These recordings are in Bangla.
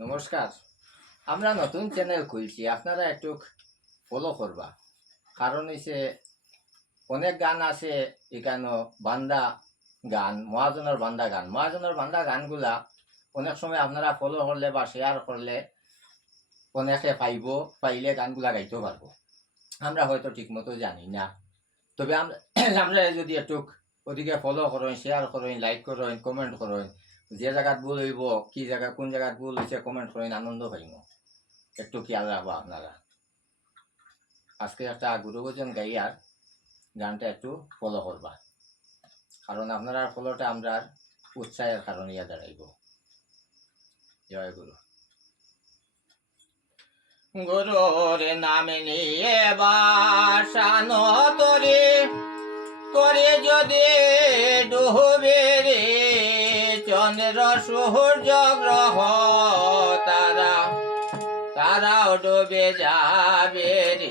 নমস্কার। আমরা নতুন চ্যানেল খুলছি, আপনারা একটু ফলো করবা। কারণ হইছে অনেক গান আছে, এখানে বান্দা গান, মহাজনের বান্দা গান। মহাজনের বান্দা গানগুলা অনেক সময় আপনারা ফলো করলে বা শেয়ার করলে অনেকে পাইব, পাইলে গানগুলা গাইতেও পারব। আমরা হয়তো ঠিকমতো জানি না। তবে আমরা আমরা যদি একটু ওদিকে ফলো করেন শেয়ার করেন লাইক করেন কমেন্ট করেন যে জায়গাত ভুল হইব, কি জায়গা, কোন জায়গাত ভুল হয়েছে কমেন্ট করেন আনন্দ পাইব একটু খেয়াল রাখব আপনারা। আজকে একটা গুরুভোজন গাইয়ার গানটা একটু ফলো করবা। কারণ আপনারা ফলোটা আমরা উৎসাহের কারণ ইয়া দাঁড়াইব। জয় গুরু। গুরুর নাম নিয়ে বাসানো তরে করে যদি ডুবে রে চন্দ্র সূর্য গ্রহ তারা তারাও ডুবে যাবে রে।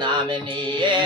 নাম নিয়ে